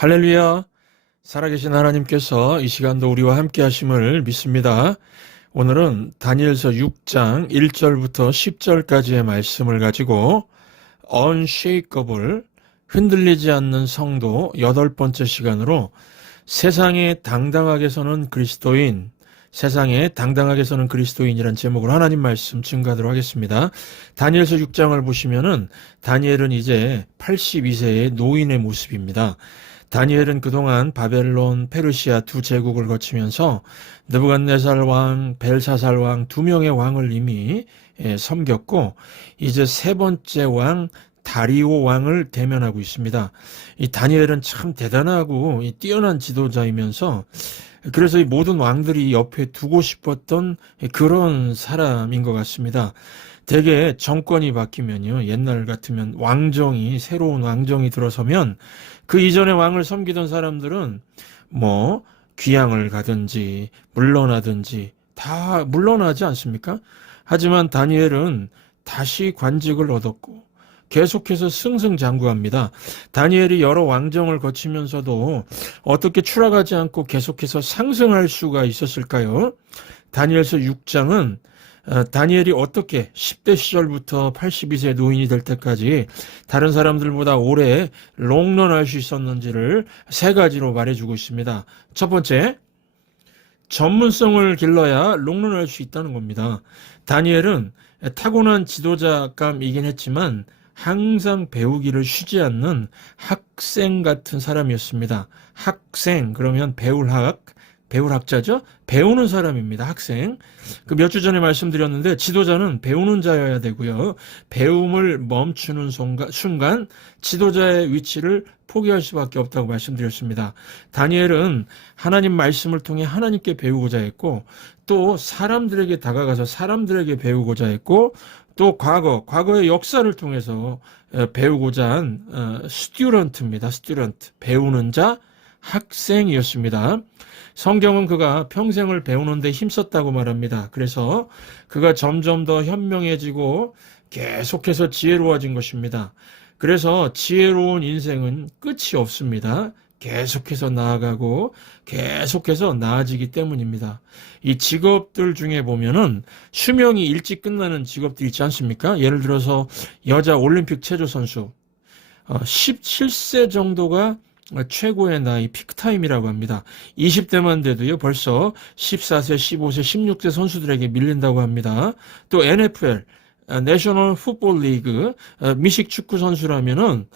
할렐루야. 살아계신 하나님께서 이 시간도 우리와 함께 하심을 믿습니다. 오늘은 다니엘서 6장 1절부터 10절까지의 말씀을 가지고 unshakable, 흔들리지 않는 성도 8번째 시간으로 세상에 당당하게 서는 그리스도인, 세상에 당당하게 서는 그리스도인이란 제목으로 하나님 말씀 증거하도록 하겠습니다. 다니엘서 6장을 보시면은 다니엘은 이제 82세의 노인의 모습입니다. 다니엘은 그동안 바벨론, 페르시아 두 제국을 거치면서 느부갓네살 왕, 벨사살 왕 두 명의 왕을 이미 섬겼고 이제 세 번째 왕 다리오 왕을 대면하고 있습니다. 이 다니엘은 참 대단하고 뛰어난 지도자이면서 그래서 이 모든 왕들이 옆에 두고 싶었던 그런 사람인 것 같습니다. 대개 정권이 바뀌면요, 옛날 같으면 새로운 왕정이 들어서면 그 이전에 왕을 섬기던 사람들은 뭐 귀향을 가든지 물러나든지 다 물러나지 않습니까? 하지만 다니엘은 다시 관직을 얻었고 계속해서 승승장구합니다. 다니엘이 여러 왕정을 거치면서도 어떻게 추락하지 않고 계속해서 상승할 수가 있었을까요? 다니엘서 6장은 다니엘이 어떻게 10대 시절부터 82세 노인이 될 때까지 다른 사람들보다 오래 롱런할 수 있었는지를 세 가지로 말해주고 있습니다. 첫 번째, 전문성을 길러야 롱런할 수 있다는 겁니다. 다니엘은 타고난 지도자감이긴 했지만 항상 배우기를 쉬지 않는 학생 같은 사람이었습니다. 학생, 그러면 배울 학자죠? 배우는 사람입니다. 학생. 그 몇 주 전에 말씀드렸는데 지도자는 배우는 자여야 되고요. 배움을 멈추는 순간 지도자의 위치를 포기할 수밖에 없다고 말씀드렸습니다. 다니엘은 하나님 말씀을 통해 하나님께 배우고자 했고 또 사람들에게 다가가서 사람들에게 배우고자 했고 또 과거의 역사를 통해서 배우고자 한 스튜던트입니다. 스튜던트, 배우는 자, 학생이었습니다. 성경은 그가 평생을 배우는 데 힘썼다고 말합니다. 그래서 그가 점점 더 현명해지고 계속해서 지혜로워진 것입니다. 그래서 지혜로운 인생은 끝이 없습니다. 계속해서 나아가고 계속해서 나아지기 때문입니다. 이 직업들 중에 보면은 수명이 일찍 끝나는 직업들이 있지 않습니까? 예를 들어서 여자 올림픽 체조 선수 17세 정도가 최고의 나이 피크타임이라고 합니다. 20대만 돼도요 벌써 14세, 15세, 16세 선수들에게 밀린다고 합니다. 또 NFL 내셔널 풋볼 리그 미식 축구 선수라면은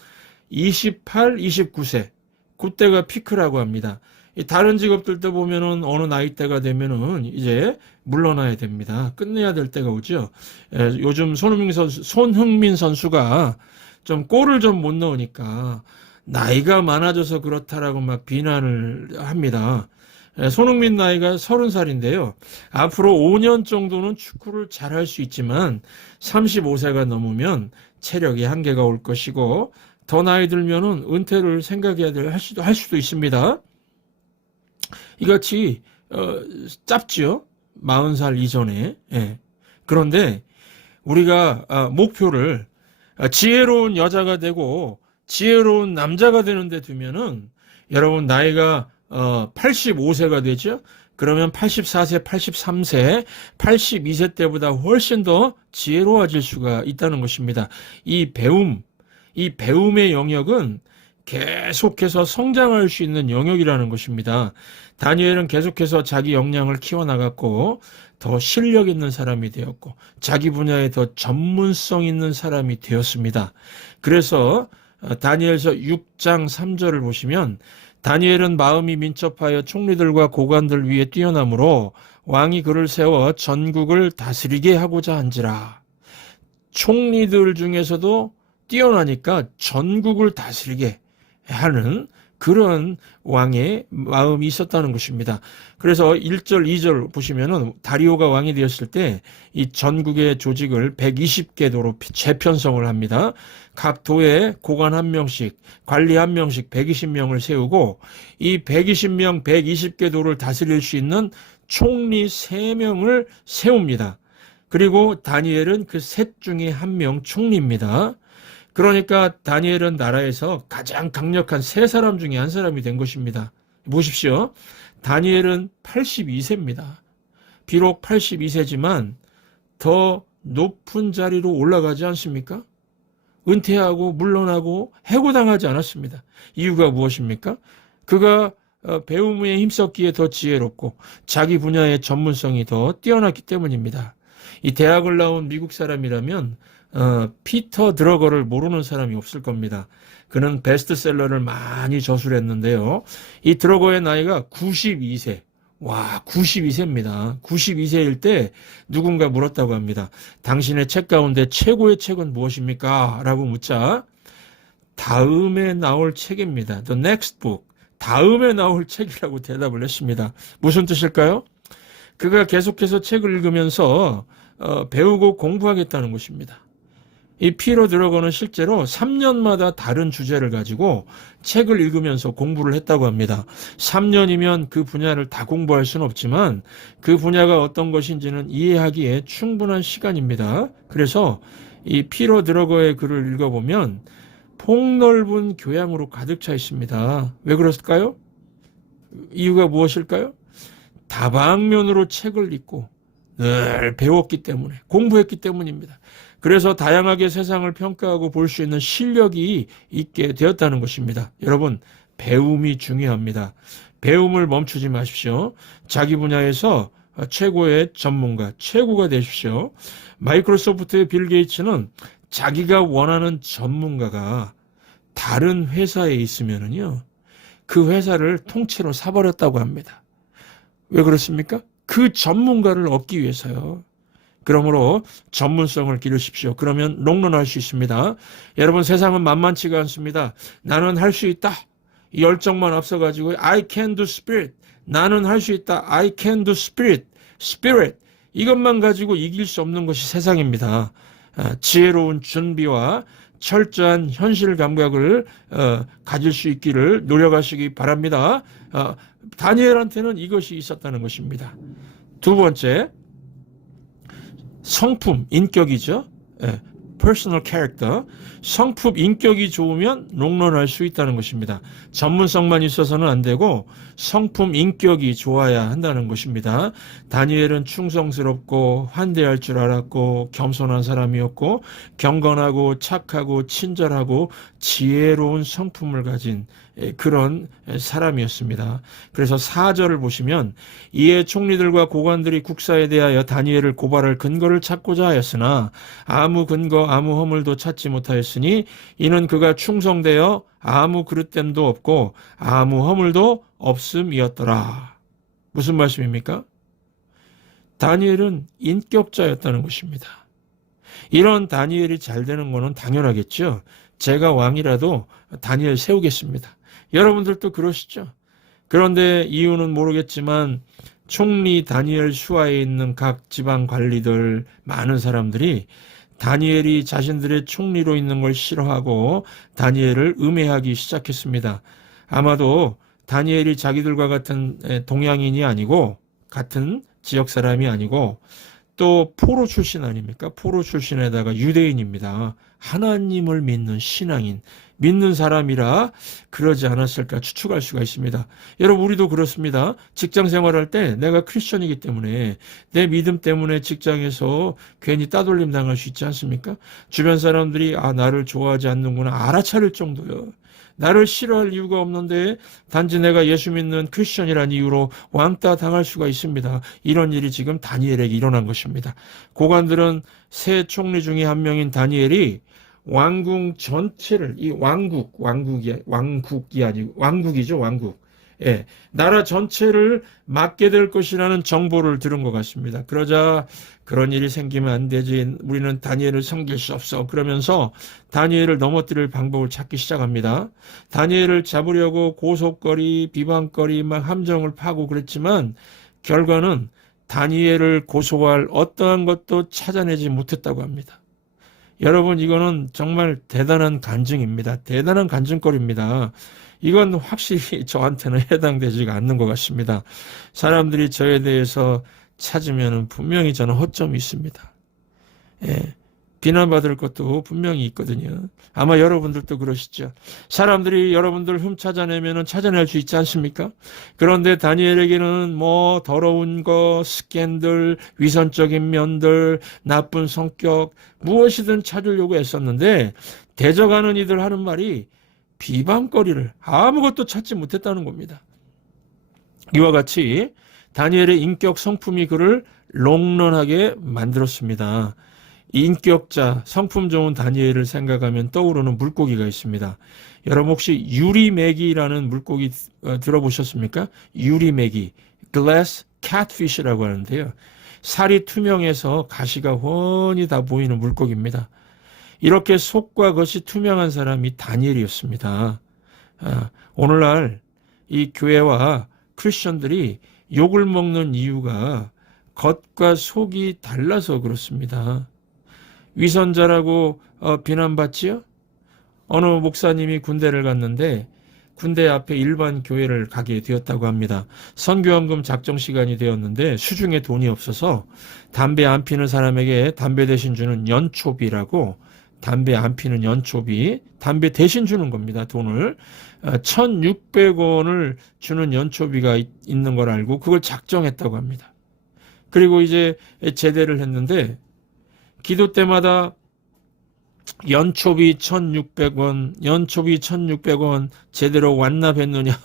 28, 29세 그때가 피크라고 합니다. 다른 직업들도 보면은 어느 나이대가 되면은 이제 물러나야 됩니다. 끝내야 될 때가 오죠. 요즘 손흥민 선수가 좀 골을 좀 못 넣으니까 나이가 많아져서 그렇다라고 막 비난을 합니다. 손흥민 나이가 30살인데요. 앞으로 5년 정도는 축구를 잘할 수 있지만 35세가 넘으면 체력이 한계가 올 것이고 더 나이 들면은 은퇴를 생각해야 할 수도 있습니다. 이같이 짧지요. 40살 이전에. 예. 그런데 우리가 목표를 지혜로운 여자가 되고 지혜로운 남자가 되는데 두면은 여러분 나이가 85세가 되죠. 그러면 84세, 83세, 82세 때보다 훨씬 더 지혜로워질 수가 있다는 것입니다. 이 배움의 영역은 계속해서 성장할 수 있는 영역이라는 것입니다. 다니엘은 계속해서 자기 역량을 키워나갔고 더 실력 있는 사람이 되었고 자기 분야에 더 전문성 있는 사람이 되었습니다. 그래서 다니엘서 6장 3절을 보시면 다니엘은 마음이 민첩하여 총리들과 고관들 위에 뛰어나므로 왕이 그를 세워 전국을 다스리게 하고자 한지라. 총리들 중에서도 뛰어나니까 전국을 다스리게 하는 그런 왕의 마음이 있었다는 것입니다. 그래서 1절, 2절 보시면은 다리오가 왕이 되었을 때 이 전국의 조직을 120개 도로 재편성을 합니다. 각 도에 고관 1명씩, 관리 1명씩 120명을 세우고 이 120명, 120개 도를 다스릴 수 있는 총리 3명을 세웁니다. 그리고 다니엘은 그 셋 중에 1명 총리입니다. 그러니까 다니엘은 나라에서 가장 강력한 세 사람 중에 한 사람이 된 것입니다. 보십시오. 다니엘은 82세입니다. 비록 82세지만 더 높은 자리로 올라가지 않습니까? 은퇴하고 물러나고 해고당하지 않았습니다. 이유가 무엇입니까? 그가 배움에 힘썼기에 더 지혜롭고 자기 분야의 전문성이 더 뛰어났기 때문입니다. 이 대학을 나온 미국 사람이라면 피터 드러거를 모르는 사람이 없을 겁니다. 그는 베스트셀러를 많이 저술했는데요. 이 드러거의 나이가 92세. 와, 92세입니다. 92세일 때 누군가 물었다고 합니다. 당신의 책 가운데 최고의 책은 무엇입니까? 라고 묻자 다음에 나올 책입니다. The next book. 다음에 나올 책이라고 대답을 했습니다. 무슨 뜻일까요? 그가 계속해서 책을 읽으면서 배우고 공부하겠다는 것입니다. 이 피로 드러거는 실제로 3년마다 다른 주제를 가지고 책을 읽으면서 공부를 했다고 합니다. 3년이면 그 분야를 다 공부할 수는 없지만 그 분야가 어떤 것인지는 이해하기에 충분한 시간입니다. 그래서 이 피로 드러거의 글을 읽어보면 폭넓은 교양으로 가득 차 있습니다. 왜 그랬을까요? 이유가 무엇일까요? 다방면으로 책을 읽고 늘 배웠기 때문에, 공부했기 때문입니다. 그래서 다양하게 세상을 평가하고 볼 수 있는 실력이 있게 되었다는 것입니다. 여러분, 배움이 중요합니다. 배움을 멈추지 마십시오. 자기 분야에서 최고의 전문가, 최고가 되십시오. 마이크로소프트의 빌 게이츠는 자기가 원하는 전문가가 다른 회사에 있으면은요, 그 회사를 통째로 사버렸다고 합니다. 왜 그렇습니까? 그 전문가를 얻기 위해서요. 그러므로 전문성을 기르십시오. 그러면 롱런할 수 있습니다. 여러분, 세상은 만만치가 않습니다. 나는 할 수 있다. 이 열정만 앞서가지고 I can do spirit. 나는 할 수 있다. I can do spirit. spirit. 이것만 가지고 이길 수 없는 것이 세상입니다. 지혜로운 준비와 철저한 현실 감각을 가질 수 있기를 노력하시기 바랍니다. 다니엘한테는 이것이 있었다는 것입니다. 두 번째, 성품, 인격이죠. personal character. 성품, 인격이 좋으면 롱런할 수 있다는 것입니다. 전문성만 있어서는 안 되고 성품, 인격이 좋아야 한다는 것입니다. 다니엘은 충성스럽고 환대할 줄 알았고 겸손한 사람이었고 경건하고 착하고 친절하고 지혜로운 성품을 가진 그런 사람이었습니다. 그래서 4절을 보시면 이에 총리들과 고관들이 국사에 대하여 다니엘을 고발할 근거를 찾고자 하였으나 아무 근거 아무 허물도 찾지 못하였으니 이는 그가 충성되어 아무 그릇됨도 없고 아무 허물도 없음이었더라. 무슨 말씀입니까? 다니엘은 인격자였다는 것입니다. 이런 다니엘이 잘 되는 것은 당연하겠죠. 제가 왕이라도 다니엘 세우겠습니다. 여러분들도 그러시죠? 그런데 이유는 모르겠지만 총리 다니엘 수하에 있는 각 지방 관리들 많은 사람들이 다니엘이 자신들의 총리로 있는 걸 싫어하고 다니엘을 음해하기 시작했습니다. 아마도 다니엘이 자기들과 같은 동양인이 아니고 같은 지역 사람이 아니고 또 포로 출신 아닙니까? 포로 출신에다가 유대인입니다. 하나님을 믿는 신앙인, 믿는 사람이라 그러지 않았을까 추측할 수가 있습니다. 여러분, 우리도 그렇습니다. 직장 생활할 때 내가 크리스천이기 때문에 내 믿음 때문에 직장에서 괜히 따돌림 당할 수 있지 않습니까? 주변 사람들이 나를 좋아하지 않는구나 알아차릴 정도요. 나를 싫어할 이유가 없는데 단지 내가 예수 믿는 크리스천이라는 이유로 왕따 당할 수가 있습니다. 이런 일이 지금 다니엘에게 일어난 것입니다. 고관들은 세 총리 중에 한 명인 다니엘이 왕궁 전체를 이 왕국이 아니고 왕국이죠, 왕국. 예, 나라 전체를 맡게 될 것이라는 정보를 들은 것 같습니다. 그러자 그런 일이 생기면 안 되지. 우리는 다니엘을 섬길 수 없어. 그러면서 다니엘을 넘어뜨릴 방법을 찾기 시작합니다. 다니엘을 잡으려고 고속거리, 비방거리, 막 함정을 파고 그랬지만 결과는 다니엘을 고소할 어떠한 것도 찾아내지 못했다고 합니다. 여러분, 이거는 정말 대단한 간증입니다. 대단한 간증거리입니다. 이건 확실히 저한테는 해당되지가 않는 것 같습니다. 사람들이 저에 대해서 찾으면 분명히 저는 허점이 있습니다. 예, 비난받을 것도 분명히 있거든요. 아마 여러분들도 그러시죠. 사람들이 여러분들 흠 찾아내면 찾아낼 수 있지 않습니까? 그런데 다니엘에게는 뭐 더러운 거, 스캔들, 위선적인 면들, 나쁜 성격 무엇이든 찾으려고 애썼는데 대적하는 이들 하는 말이 비방거리를 아무것도 찾지 못했다는 겁니다. 이와 같이 다니엘의 인격 성품이 그를 롱런하게 만들었습니다. 인격자, 성품 좋은 다니엘을 생각하면 떠오르는 물고기가 있습니다. 여러분 혹시 유리메기라는 물고기 들어보셨습니까? 유리메기, glass catfish라고 하는데요. 살이 투명해서 가시가 훤히 다 보이는 물고기입니다. 이렇게 속과 겉이 투명한 사람이 다니엘이었습니다. 오늘날 이 교회와 크리스천들이 욕을 먹는 이유가 겉과 속이 달라서 그렇습니다. 위선자라고 비난받지요? 어느 목사님이 군대를 갔는데 군대 앞에 일반 교회를 가게 되었다고 합니다. 선교헌금 작정 시간이 되었는데 수중에 돈이 없어서 담배 안 피는 사람에게 담배 대신 주는 연초비라고, 담배 안 피는 연초비, 담배 대신 주는 겁니다. 돈을 1,600원을 주는 연초비가 있는 걸 알고 그걸 작정했다고 합니다. 그리고 이제 제대를 했는데 기도 때마다 연초비 1,600원, 연초비 1,600원 제대로 완납했느냐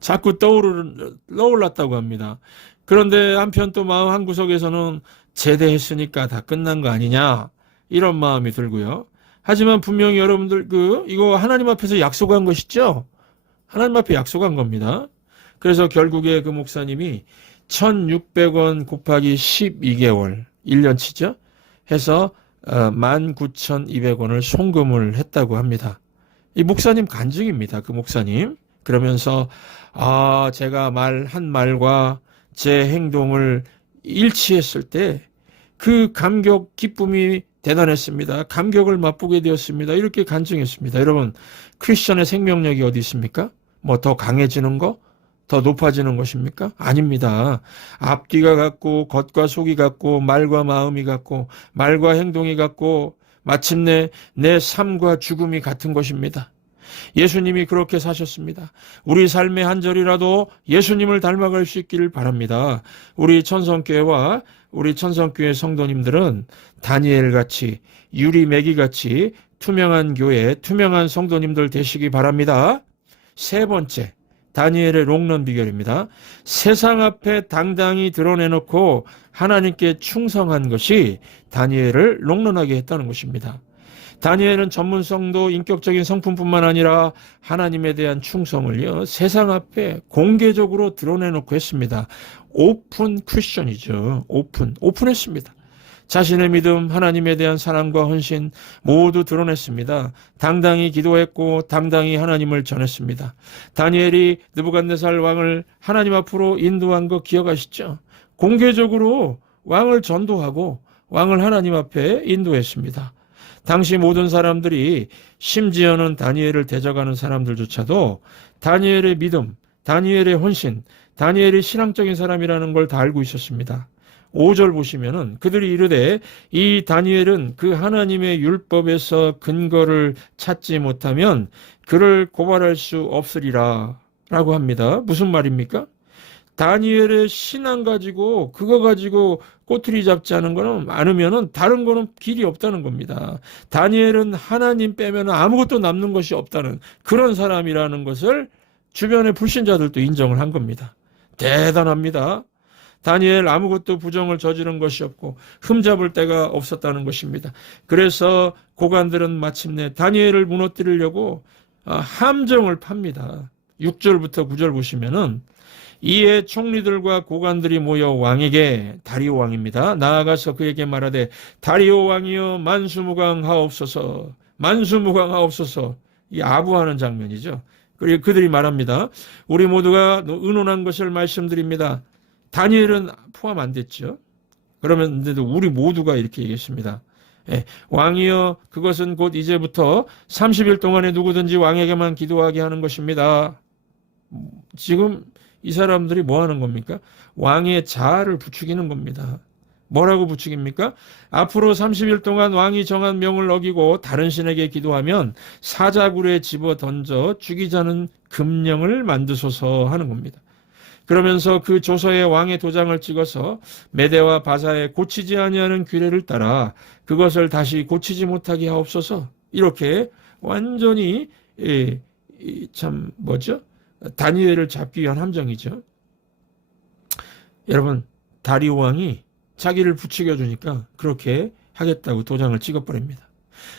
자꾸 떠올랐다고 합니다. 그런데 한편 또 마음 한구석에서는 제대했으니까 다 끝난 거 아니냐 이런 마음이 들고요. 하지만 분명히 여러분들 이거 하나님 앞에서 약속한 것이죠. 하나님 앞에 약속한 겁니다. 그래서 결국에 그 목사님이 1,600원 곱하기 12개월 1년치죠. 해서 19,200원을 송금을 했다고 합니다. 이 목사님 간증입니다. 그 목사님. 그러면서 제가 한 말과 제 행동을 일치했을 때 그 감격, 기쁨이 대단했습니다. 감격을 맛보게 되었습니다. 이렇게 간증했습니다. 여러분, 크리스천의 생명력이 어디 있습니까? 뭐 더 강해지는 거? 더 높아지는 것입니까? 아닙니다. 앞뒤가 같고 겉과 속이 같고 말과 마음이 같고 말과 행동이 같고 마침내 내 삶과 죽음이 같은 것입니다. 예수님이 그렇게 사셨습니다. 우리 삶의 한 절이라도 예수님을 닮아갈 수 있기를 바랍니다. 우리 천성교회와 우리 천성교회 성도님들은 다니엘같이 유리매기같이 투명한 교회, 투명한 성도님들 되시기 바랍니다. 세 번째, 다니엘의 롱런 비결입니다. 세상 앞에 당당히 드러내놓고 하나님께 충성한 것이 다니엘을 롱런하게 했다는 것입니다. 다니엘은 전문성도 인격적인 성품뿐만 아니라 하나님에 대한 충성을요, 세상 앞에 공개적으로 드러내놓고 했습니다. 오픈 크리스천이죠. 오픈했습니다. 자신의 믿음, 하나님에 대한 사랑과 헌신 모두 드러냈습니다. 당당히 기도했고 당당히 하나님을 전했습니다. 다니엘이 느부갓네살 왕을 하나님 앞으로 인도한 거 기억하시죠? 공개적으로 왕을 전도하고 왕을 하나님 앞에 인도했습니다. 당시 모든 사람들이, 심지어는 다니엘을 대적하는 사람들조차도 다니엘의 믿음, 다니엘의 헌신, 다니엘이 신앙적인 사람이라는 걸 다 알고 있었습니다. 5절 보시면은 그들이 이르되 이 다니엘은 그 하나님의 율법에서 근거를 찾지 못하면 그를 고발할 수 없으리라 라고 합니다. 무슨 말입니까? 다니엘의 신앙 가지고 그거 가지고 꼬투리 잡지 않으면은 다른 거는 길이 없다는 겁니다. 다니엘은 하나님 빼면 아무것도 남는 것이 없다는 그런 사람이라는 것을 주변의 불신자들도 인정을 한 겁니다. 대단합니다. 다니엘 아무것도 부정을 저지른 것이 없고 흠잡을 데가 없었다는 것입니다. 그래서 고관들은 마침내 다니엘을 무너뜨리려고 함정을 팝니다. 6절부터 9절 보시면은 이에 총리들과 고관들이 모여 왕에게, 다리오 왕입니다, 나아가서 그에게 말하되 다리오 왕이여 만수무강하옵소서, 만수무강하옵소서. 이 아부하는 장면이죠. 그리고 그들이 말합니다. 우리 모두가 의논한 것을 말씀드립니다. 다니엘은 포함 안 됐죠. 그러면데도 우리 모두가 이렇게 얘기했습니다. 왕이여 그것은 곧 이제부터 30일 동안에 누구든지 왕에게만 기도하게 하는 것입니다. 지금 이 사람들이 뭐 하는 겁니까? 왕의 자아를 부추기는 겁니다. 뭐라고 부추깁니까? 앞으로 30일 동안 왕이 정한 명을 어기고 다른 신에게 기도하면 사자굴에 집어 던져 죽이자는 금령을 만드소서 하는 겁니다. 그러면서 그 조서에 왕의 도장을 찍어서 메대와 바사에 고치지 아니하는 규례를 따라 그것을 다시 고치지 못하게 하옵소서. 이렇게 완전히 참 뭐죠? 다니엘을 잡기 위한 함정이죠. 여러분, 다리오 왕이 자기를 부추겨 주니까 그렇게 하겠다고 도장을 찍어버립니다.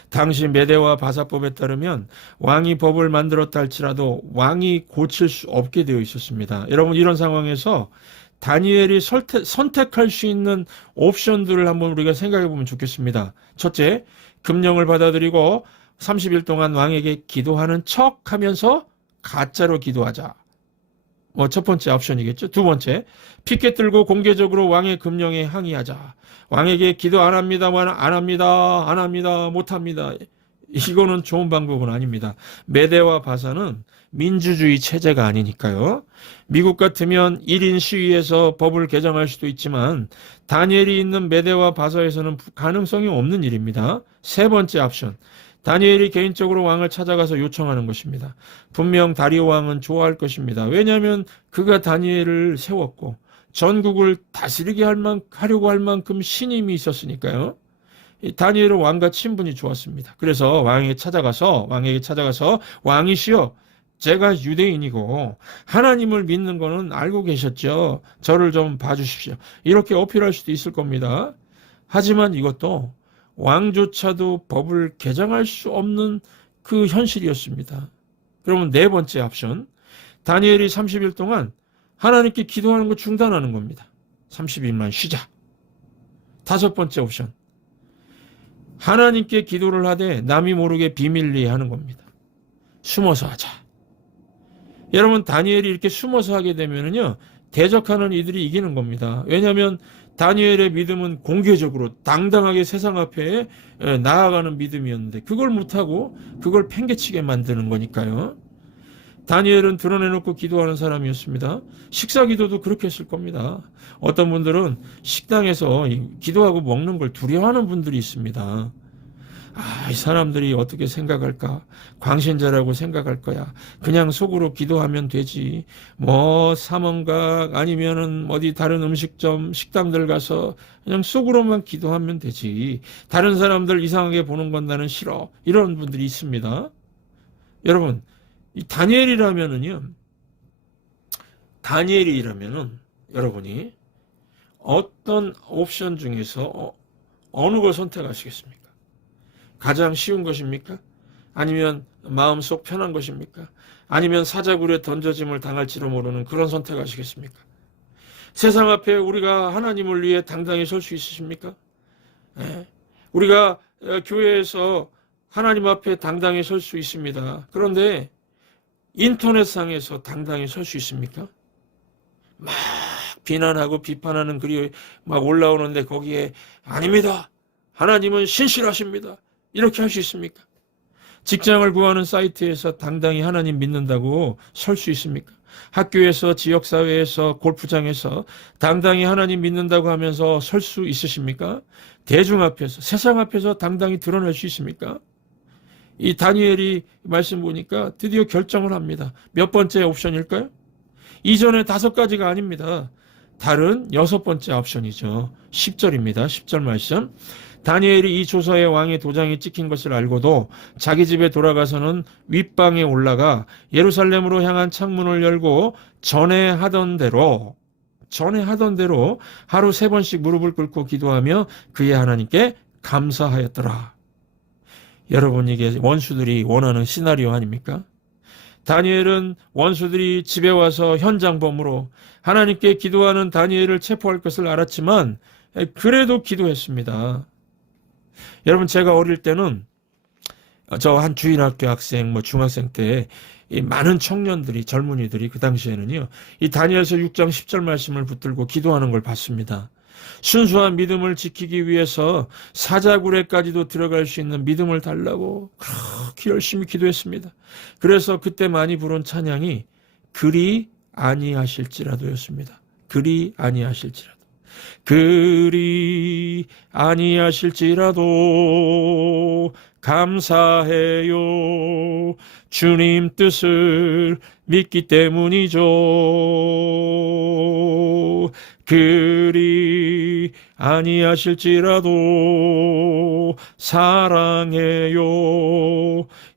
당시 메대와 바사법에 따르면 왕이 법을 만들었다 할지라도 왕이 고칠 수 없게 되어 있었습니다. 여러분, 이런 상황에서 다니엘이 선택할 수 있는 옵션들을 한번 우리가 생각해 보면 좋겠습니다. 첫째, 금령을 받아들이고 30일 동안 왕에게 기도하는 척 하면서 가짜로 기도하자. 첫 번째 옵션이겠죠. 두 번째, 피켓 들고 공개적으로 왕의 금령에 항의하자. 왕에게 기도 안 합니다, 안 합니다, 못 합니다. 이거는 좋은 방법은 아닙니다. 메대와 바사는 민주주의 체제가 아니니까요. 미국 같으면 1인 시위에서 법을 개정할 수도 있지만 다니엘이 있는 메대와 바사에서는 가능성이 없는 일입니다. 세 번째 옵션, 다니엘이 개인적으로 왕을 찾아가서 요청하는 것입니다. 분명 다리오 왕은 좋아할 것입니다. 왜냐하면 그가 다니엘을 세웠고 전국을 다스리게 하려고 할 만큼 신임이 있었으니까요. 다니엘은 왕과 친분이 좋았습니다. 그래서 왕에게 찾아가서 왕이시여, 제가 유대인이고 하나님을 믿는 거는 알고 계셨죠. 저를 좀 봐주십시오. 이렇게 어필할 수도 있을 겁니다. 하지만 이것도 왕조차도 법을 개정할 수 없는 그 현실이었습니다. 그러면 네 번째 옵션, 다니엘이 30일 동안 하나님께 기도하는 거 중단하는 겁니다. 30일만 쉬자. 다섯 번째 옵션, 하나님께 기도를 하되 남이 모르게 비밀리에 하는 겁니다. 숨어서 하자. 여러분, 다니엘이 이렇게 숨어서 하게 되면요, 대적하는 이들이 이기는 겁니다. 왜냐하면 다니엘의 믿음은 공개적으로 당당하게 세상 앞에 나아가는 믿음이었는데 그걸 못하고 그걸 팽개치게 만드는 거니까요. 다니엘은 드러내놓고 기도하는 사람이었습니다. 식사 기도도 그렇게 했을 겁니다. 어떤 분들은 식당에서 기도하고 먹는 걸 두려워하는 분들이 있습니다. 이 사람들이 어떻게 생각할까? 광신자라고 생각할 거야. 그냥 속으로 기도하면 되지. 삼원각 아니면은 어디 다른 음식점, 식당들 가서 그냥 속으로만 기도하면 되지. 다른 사람들 이상하게 보는 건 나는 싫어. 이런 분들이 있습니다. 여러분, 이 다니엘이라면은 여러분이 어떤 옵션 중에서 어느 걸 선택하시겠습니까? 가장 쉬운 것입니까? 아니면 마음속 편한 것입니까? 아니면 사자굴에 던져짐을 당할지도 모르는 그런 선택하시겠습니까? 세상 앞에 우리가 하나님을 위해 당당히 설 수 있으십니까? 우리가 교회에서 하나님 앞에 당당히 설 수 있습니다. 그런데 인터넷상에서 당당히 설 수 있습니까? 막 비난하고 비판하는 글이 막 올라오는데 거기에 아닙니다, 하나님은 신실하십니다, 이렇게 할 수 있습니까? 직장을 구하는 사이트에서 당당히 하나님 믿는다고 설 수 있습니까? 학교에서, 지역사회에서, 골프장에서 당당히 하나님 믿는다고 하면서 설 수 있으십니까? 대중 앞에서, 세상 앞에서 당당히 드러낼 수 있습니까? 이 다니엘이 말씀 보니까 드디어 결정을 합니다. 몇 번째 옵션일까요? 이전에 5가지가 아닙니다. 다른 6번째 옵션이죠. 10절입니다. 10절 말씀. 다니엘이 이 조서에 왕의 도장이 찍힌 것을 알고도 자기 집에 돌아가서는 윗방에 올라가 예루살렘으로 향한 창문을 열고 전에 하던 대로 하루 3번씩 무릎을 꿇고 기도하며 그의 하나님께 감사하였더라. 여러분, 이게 원수들이 원하는 시나리오 아닙니까? 다니엘은 원수들이 집에 와서 현장범으로 하나님께 기도하는 다니엘을 체포할 것을 알았지만 그래도 기도했습니다. 여러분, 제가 어릴 때는 저 한 주일학교 학생, 중학생 때 이 많은 청년들이, 젊은이들이 그 당시에는요, 이 다니엘서 6장 10절 말씀을 붙들고 기도하는 걸 봤습니다. 순수한 믿음을 지키기 위해서 사자굴에까지도 들어갈 수 있는 믿음을 달라고 그렇게 열심히 기도했습니다. 그래서 그때 많이 부른 찬양이 그리 아니하실지라도였습니다. 그리 아니하실지라도. 그리 아니하실지라도 감사해요. 주님 뜻을 믿기 때문이죠. 그리 아니하실지라도 사랑해요.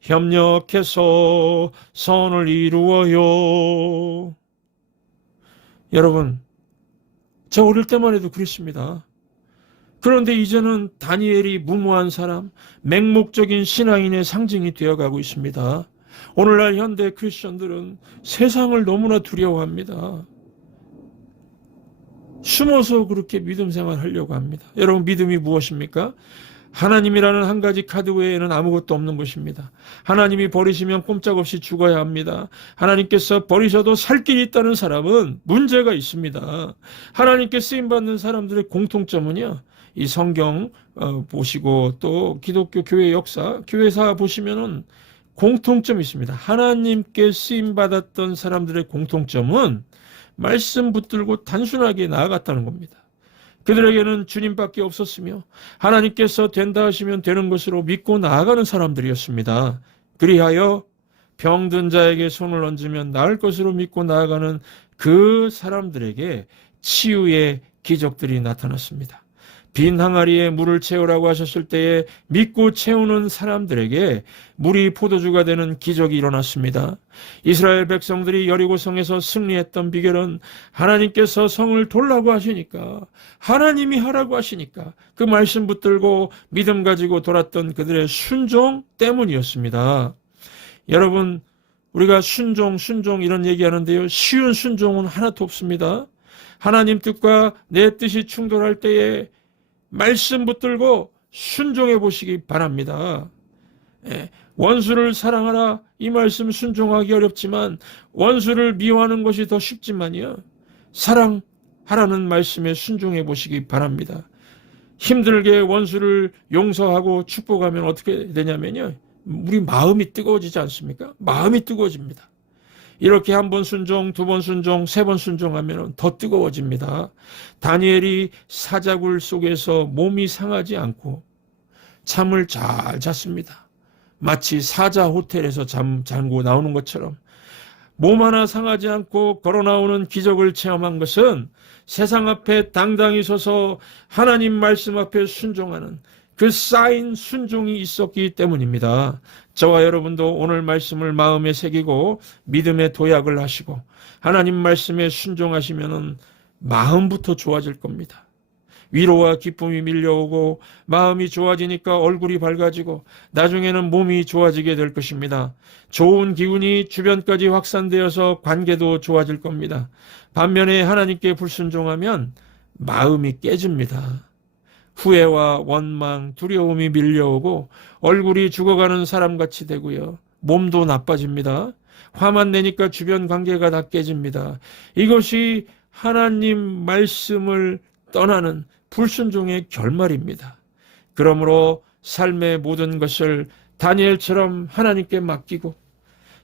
협력해서 선을 이루어요. 여러분, 저 어릴 때만 해도 그랬습니다. 그런데 이제는 다니엘이 무모한 사람, 맹목적인 신앙인의 상징이 되어가고 있습니다. 오늘날 현대 크리스천들은 세상을 너무나 두려워합니다. 숨어서 그렇게 믿음 생활하려고 합니다. 여러분, 믿음이 무엇입니까? 하나님이라는 한 가지 카드 외에는 아무것도 없는 것입니다. 하나님이 버리시면 꼼짝없이 죽어야 합니다. 하나님께서 버리셔도 살 길이 있다는 사람은 문제가 있습니다. 하나님께 쓰임받는 사람들의 공통점은요, 이 성경 보시고 또 기독교 교회 역사, 교회사 보시면은 공통점이 있습니다. 하나님께 쓰임받았던 사람들의 공통점은 말씀 붙들고 단순하게 나아갔다는 겁니다. 그들에게는 주님밖에 없었으며 하나님께서 된다 하시면 되는 것으로 믿고 나아가는 사람들이었습니다. 그리하여 병든 자에게 손을 얹으면 나을 것으로 믿고 나아가는 그 사람들에게 치유의 기적들이 나타났습니다. 빈 항아리에 물을 채우라고 하셨을 때에 믿고 채우는 사람들에게 물이 포도주가 되는 기적이 일어났습니다. 이스라엘 백성들이 여리고성에서 승리했던 비결은 하나님께서 성을 돌라고 하시니까, 하나님이 하라고 하시니까 그 말씀 붙들고 믿음 가지고 돌았던 그들의 순종 때문이었습니다. 여러분, 우리가 순종 이런 얘기하는데요, 쉬운 순종은 하나도 없습니다. 하나님 뜻과 내 뜻이 충돌할 때에 말씀 붙들고 순종해 보시기 바랍니다. 원수를 사랑하라, 이 말씀 순종하기 어렵지만 원수를 미워하는 것이 더 쉽지만요, 사랑하라는 말씀에 순종해 보시기 바랍니다. 힘들게 원수를 용서하고 축복하면 어떻게 되냐면요, 우리 마음이 뜨거워지지 않습니까? 마음이 뜨거워집니다. 이렇게 한 번 순종, 두 번 순종, 세 번 순종하면 더 뜨거워집니다. 다니엘이 사자굴 속에서 몸이 상하지 않고 잠을 잘 잤습니다. 마치 사자 호텔에서 잠고 나오는 것처럼 몸 하나 상하지 않고 걸어 나오는 기적을 체험한 것은 세상 앞에 당당히 서서 하나님 말씀 앞에 순종하는 그 쌓인 순종이 있었기 때문입니다. 저와 여러분도 오늘 말씀을 마음에 새기고 믿음의 도약을 하시고 하나님 말씀에 순종하시면 마음부터 좋아질 겁니다. 위로와 기쁨이 밀려오고 마음이 좋아지니까 얼굴이 밝아지고 나중에는 몸이 좋아지게 될 것입니다. 좋은 기운이 주변까지 확산되어서 관계도 좋아질 겁니다. 반면에 하나님께 불순종하면 마음이 깨집니다. 후회와 원망, 두려움이 밀려오고 얼굴이 죽어가는 사람같이 되고요, 몸도 나빠집니다. 화만 내니까 주변 관계가 다 깨집니다. 이것이 하나님 말씀을 떠나는 불순종의 결말입니다. 그러므로 삶의 모든 것을 다니엘처럼 하나님께 맡기고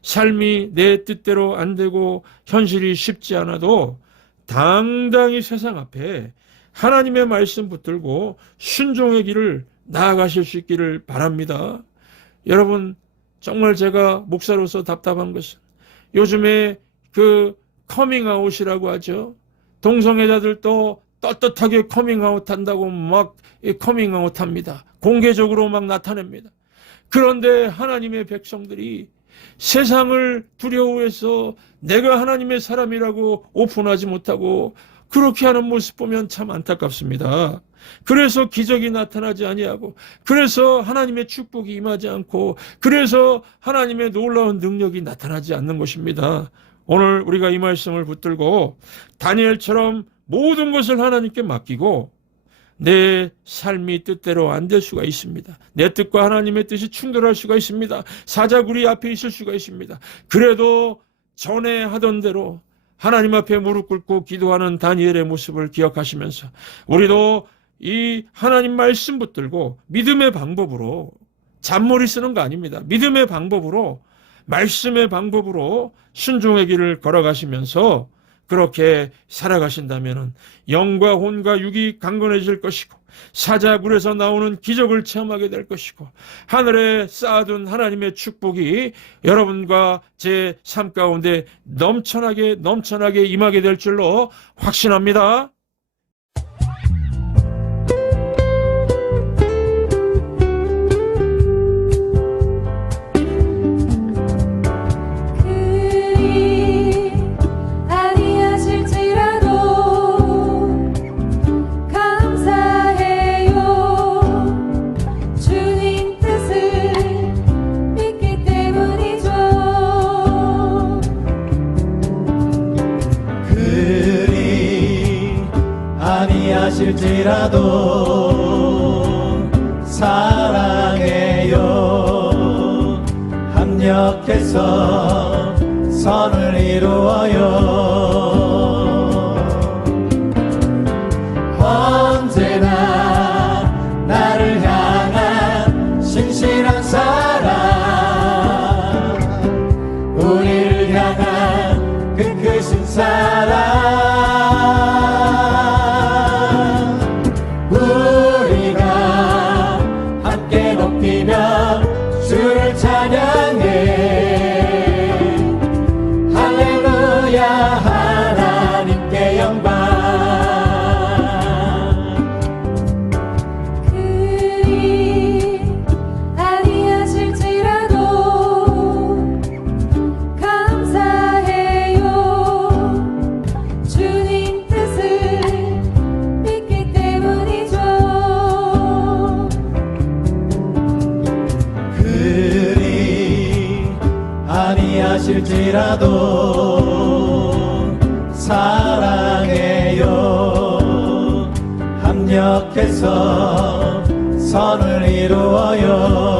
삶이 내 뜻대로 안 되고 현실이 쉽지 않아도 당당히 세상 앞에 하나님의 말씀 붙들고 순종의 길을 나아가실 수 있기를 바랍니다. 여러분, 정말 제가 목사로서 답답한 것은 요즘에 그 커밍아웃이라고 하죠. 동성애자들도 떳떳하게 커밍아웃 한다고 막 커밍아웃 합니다. 공개적으로 막 나타냅니다. 그런데 하나님의 백성들이 세상을 두려워해서 내가 하나님의 사람이라고 오픈하지 못하고 그렇게 하는 모습 보면 참 안타깝습니다. 그래서 기적이 나타나지 아니하고, 그래서 하나님의 축복이 임하지 않고, 그래서 하나님의 놀라운 능력이 나타나지 않는 것입니다. 오늘 우리가 이 말씀을 붙들고 다니엘처럼 모든 것을 하나님께 맡기고 내 삶이 뜻대로 안 될 수가 있습니다. 내 뜻과 하나님의 뜻이 충돌할 수가 있습니다. 사자굴이 앞에 있을 수가 있습니다. 그래도 전에 하던 대로 하나님 앞에 무릎 꿇고 기도하는 다니엘의 모습을 기억하시면서 우리도 이 하나님 말씀 붙들고 믿음의 방법으로, 잔머리 쓰는 거 아닙니다. 믿음의 방법으로, 말씀의 방법으로 순종의 길을 걸어가시면서 그렇게 살아가신다면 영과 혼과 육이 강건해질 것이고 사자굴에서 나오는 기적을 체험하게 될 것이고 하늘에 쌓아둔 하나님의 축복이 여러분과 제 삶 가운데 넘쳐나게 임하게 될 줄로 확신합니다. 아니하실지라도 사랑해요. 합력해서 선을 이루어요. 언제나 나를 향한 신실한 사랑, 우리를 향한 그 크신 사랑, 주를 찬양해. 할렐루야. 하나님께 영광. 그리 아니하실지라도 감사해요. 주님 뜻을 믿기 때문이죠. 아니하실지라도 사랑해요. 합력해서 선을 이루어요.